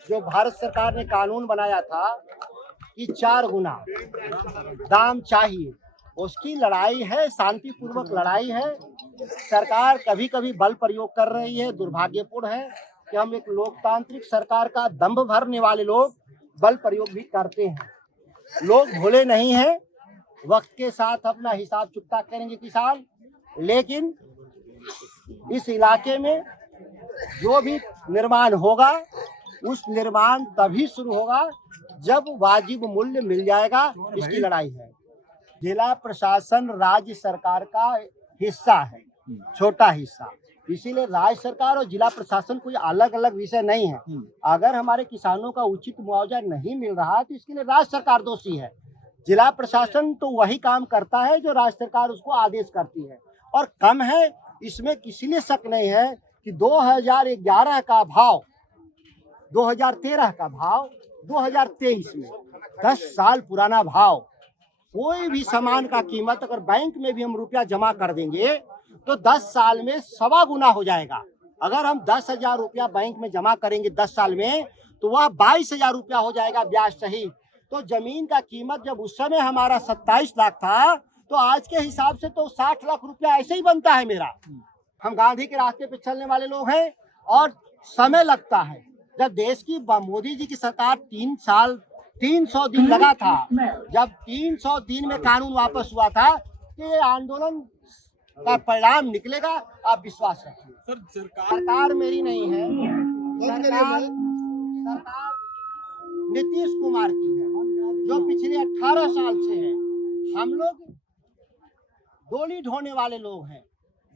जो भारत सरकार ने कानून बनाया था कि 4 गुना दाम चाहिए, उसकी लड़ाई है, शांतिपूर्वक लड़ाई है। सरकार कभी कभी बल प्रयोग कर रही है। दुर्भाग्यपूर्ण है कि हम एक लोकतांत्रिक सरकार का दंभ भरने वाले लोग बल प्रयोग भी करते हैं। लोग भोले नहीं हैं, वक्त के साथ अपना हिसाब चुकता करेंगे किसान। लेकिन इस इलाके में जो भी निर्माण होगा, उस निर्माण तभी शुरू होगा जब वाजिब मूल्य मिल जाएगा। इसकी लड़ाई है। जिला प्रशासन राज्य सरकार का हिस्सा है, छोटा हिस्सा। इसीलिए राज्य सरकार और जिला प्रशासन कोई अलग अलग विषय नहीं है। अगर हमारे किसानों का उचित मुआवजा नहीं मिल रहा तो इसके लिए राज्य सरकार दोषी है। जिला प्रशासन तो वही काम करता है जो राज्य सरकार उसको आदेश करती है, और कम है इसमें किसी ने शक नहीं है कि 2011 का भाव 2013 का भाव 2023 में 10 साल पुराना भाव। कोई भी सामान का कीमत अगर बैंक में भी हम रुपया जमा कर देंगे तो 10 साल में 1.25 गुना हो जाएगा। अगर हम 10,000 रुपया बैंक में जमा करेंगे 10 साल में तो वह 22,000 रुपया हो जाएगा ब्याज सहित। तो जमीन का कीमत जब उस समय हमारा 27 लाख था तो आज के हिसाब से तो 60 लाख रुपया ऐसे ही बनता है मेरा। हम गांधी के रास्ते पे चलने वाले लोग हैं और समय लगता है। जब देश की मोदी जी की सरकार 3 साल 300 दिन लगा था, जब 300 दिन में कानून वापस हुआ था कि ये आंदोलन का परिणाम निकलेगा, आप विश्वास रखिए। सर सरकार मेरी नहीं है, सरकार नीतीश कुमार की है, जो पिछले 18 साल से है। हम लोग डोली ढोने वाले लोग हैं।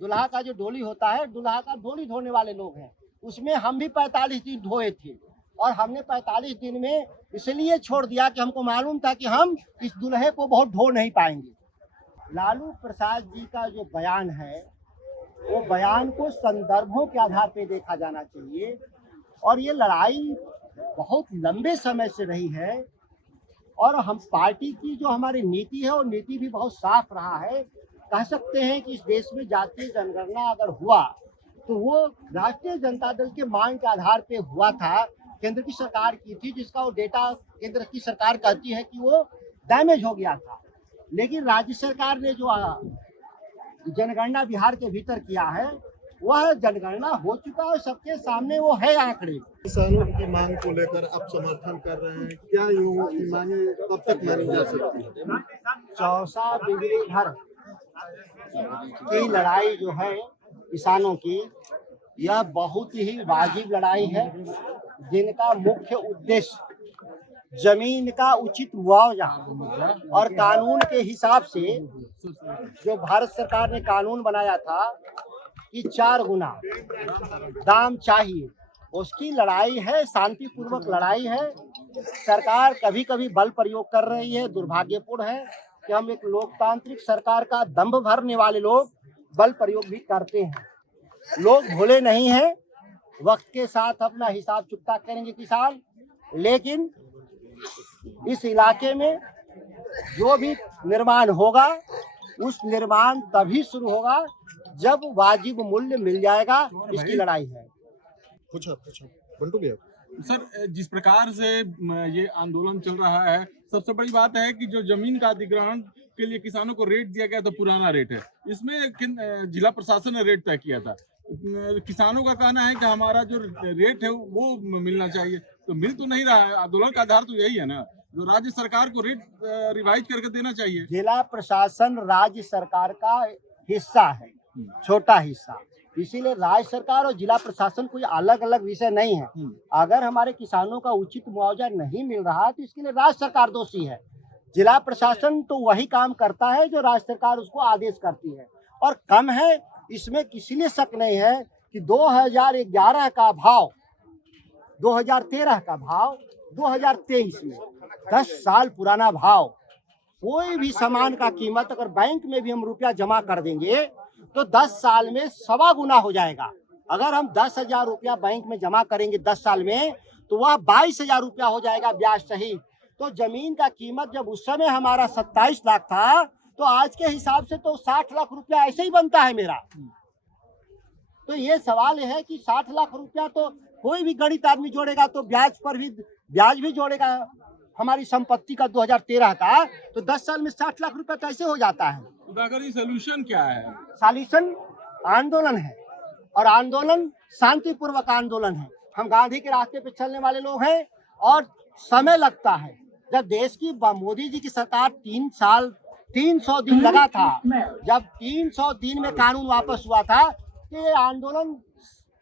दुल्हा का जो डोली होता है, दुल्हा का डोली ढोने वाले लोग हैं। उसमें हम भी 45 दिन ढोए थे, और हमने 45 दिन में इसलिए छोड़ दिया कि हमको मालूम था कि हम इस दुल्हे को बहुत ढो नहीं पाएंगे। लालू प्रसाद जी का जो बयान है, वो बयान को संदर्भों के आधार पे देखा जाना चाहिए। और ये लड़ाई बहुत लंबे समय से रही है, और हम पार्टी की जो हमारी नीति है, वो नीति भी बहुत साफ रहा है। कह सकते हैं कि इस देश में जातीय जनगणना अगर हुआ तो वो राष्ट्रीय जनता दल के मांग के आधार पे हुआ था। केंद्र की सरकार की थी, जिसका वो डेटा केंद्र की सरकार कहती है कि वो डैमेज हो गया था। लेकिन राज्य सरकार ने जो जनगणना बिहार के भीतर किया है, वह जनगणना हो चुका है, सबके सामने वो है आंकड़े। किसानों की मांग को लेकर आप समर्थन कर रहे हैं, क्या यूं की मांगे कब तक मानी जा सकती है? चौसा बिजली घर की लड़ाई जो है किसानों की, यह बहुत ही वाजिब लड़ाई है, जिनका मुख्य उद्देश्य जमीन का उचित मुआवजा और कानून के हिसाब से जो भारत सरकार ने कानून बनाया था कि 4 गुना दाम चाहिए, उसकी लड़ाई है, शांतिपूर्वक लड़ाई है। सरकार कभी कभी बल प्रयोग कर रही है। दुर्भाग्यपूर्ण है कि हम एक लोकतांत्रिक सरकार का दंभ भरने वाले लोग बल प्रयोग भी करते हैं। लोग भोले नहीं हैं, वक्त के साथ अपना हिसाब चुकता करेंगे किसान। लेकिन इस इलाके में जो भी निर्माण होगा, उस निर्माण तभी शुरू होगा जब वाजिब मूल्य मिल जाएगा। इसकी लड़ाई है। पूछा बंटू भैया। सर, जिस प्रकार से ये आंदोलन चल रहा है, सबसे बड़ी बात है कि जो जमीन का अधिग्रहण के लिए किसानों को रेट दिया गया था, पुराना रेट है, इसमें जिला प्रशासन ने रेट तय किया था। किसानों का कहना है कि हमारा जो रेट है वो मिलना चाहिए, तो मिल तो नहीं रहा है। आंदोलन का आधार तो यही है ना, जो राज्य सरकार को रेट रिवाइज करके देना चाहिए। जिला प्रशासन राज्य सरकार का हिस्सा है, छोटा हिस्सा। इसीलिए राज्य सरकार और जिला प्रशासन कोई अलग अलग विषय नहीं है। अगर हमारे किसानों का उचित मुआवजा नहीं मिल रहा तो इसके लिए राज्य सरकार दोषी है। जिला प्रशासन तो वही काम करता है जो राज्य सरकार उसको आदेश करती है, और कम है इसमें किसी ने शक नहीं है कि 2011 का भाव 2013 का भाव 2023 में 10 साल पुराना भाव। कोई भी सामान का कीमत अगर बैंक में भी हम रुपया जमा कर देंगे तो 10 साल में 1.25 गुना हो जाएगा। अगर हम 10,000 रुपया बैंक में जमा करेंगे 10 साल में तो वह 22,000 रुपया हो जाएगा ब्याज सहित। तो जमीन का कीमत जब उस समय हमारा 27 लाख था तो आज के हिसाब से तो 60 लाख रुपया ऐसे ही बनता है मेरा। तो ये सवाल है कि 60 लाख रुपया तो कोई भी गणित आदमी जोड़ेगा तो ब्याज भी जोड़ेगा। हमारी संपत्ति का 2013 का तो 10 साल में 60 लाख रुपए कैसे हो जाता है? सुधाकर जी, सोल्यूशन क्या है? सॉल्यूशन आंदोलन है, और आंदोलन शांतिपूर्वक आंदोलन है। हम गांधी के रास्ते पे चलने वाले लोग हैं, और समय लगता है। जब देश की मोदी जी की सरकार 300 दिन लगा था, जब 300 दिन में कानून वापस हुआ था, तो ये आंदोलन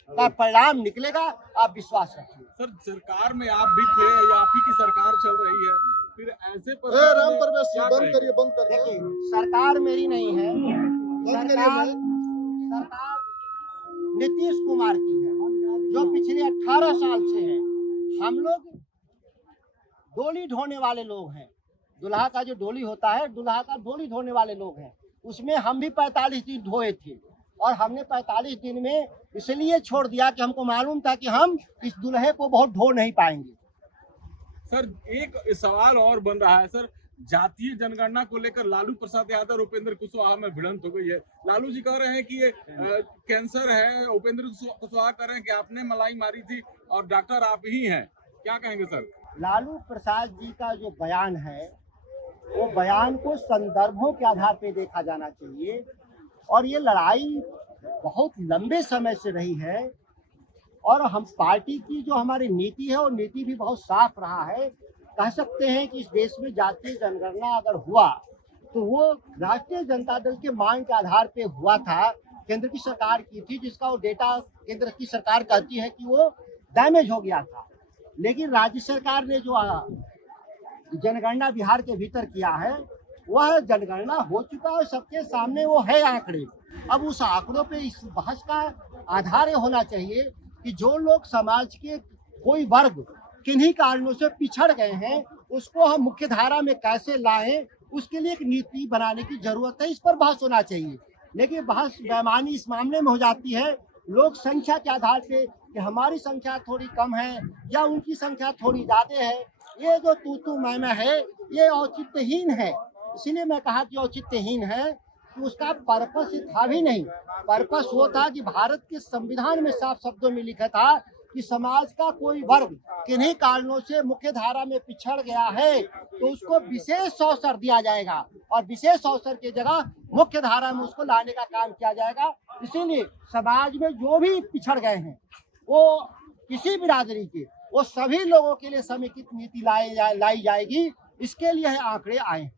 का परिणाम निकलेगा, आप विश्वास रखिए। सर, सरकार में आप भी थे या आप ही की सरकार चल रही है, फिर ऐसे राम प्रवेश जी, बंद करिए। देखिए, सरकार मेरी नहीं है, सरकार नीतीश कुमार की है, जो पिछले 18 साल से है। हम लोग डोली ढोने वाले लोग हैं। दुल्हा का जो डोली होता है, दुल्हा का डोली ढोने वाले लोग हैं। उसमें हम भी 45 दिन ढोए थे, और हमने 45 दिन में इसलिए छोड़ दिया कि हमको मालूम था कि हम इस दुल्हे को बहुत ढो नहीं पाएंगे। सर, एक सवाल और बन रहा है सर, जातीय जनगणना को लेकर लालू प्रसाद यादव और उपेंद्र कुशवाहा में भिड़ंत हो गई है। लालू जी कह रहे हैं कि ये कैंसर है, उपेंद्र कुशवाहा कह रहे हैं कि आपने मलाई मारी थी और डॉक्टर आप ही हैं। क्या कहेंगे सर? लालू प्रसाद जी का जो बयान है, वो बयान को संदर्भों के आधार पे देखा जाना चाहिए। और ये लड़ाई बहुत लंबे समय से रही है, और हम पार्टी की जो हमारी नीति है, वो नीति भी बहुत साफ रहा है। कह सकते हैं कि इस देश में जातीय जनगणना अगर हुआ तो वो राष्ट्रीय जनता दल के मांग के आधार पे हुआ था। केंद्र की सरकार की थी, जिसका वो डेटा केंद्र की सरकार कहती है कि वो डैमेज हो गया था। लेकिन राज्य सरकार ने जो जनगणना बिहार के भीतर किया है, वह जनगणना हो चुका है, सबके सामने वो है आंकड़े। अब उस आंकड़ों पे इस बहस का आधार ये होना चाहिए कि जो लोग समाज के कोई वर्ग किन्हीं कारणों से पिछड़ गए हैं, उसको हम मुख्य धारा में कैसे लाएं, उसके लिए एक नीति बनाने की जरूरत है। इस पर बहस होना चाहिए। लेकिन बहस बेमानी इस मामले में हो जाती है, लोग संख्या के आधार पे कि हमारी संख्या थोड़ी कम है या उनकी संख्या थोड़ी ज्यादा है, ये जो तू मैं है, ये औचित्यहीन है। इसीलिए मैं कहा कि औचित्यहीन है कि उसका पर्पस था भी नहीं। पर्पस वो था कि भारत के संविधान में साफ शब्दों में लिखा था कि समाज का कोई वर्ग किन्हीं कारणों से मुख्य धारा में पिछड़ गया है तो उसको विशेष अवसर दिया जाएगा, और विशेष अवसर की जगह मुख्य धारा में उसको लाने का काम किया जाएगा। इसीलिए समाज में जो भी पिछड़ गए हैं, वो किसी बिरादरी के, वो सभी लोगों के लिए समेकित नीति लाई जाएगी। इसके लिए आंकड़े आए हैं।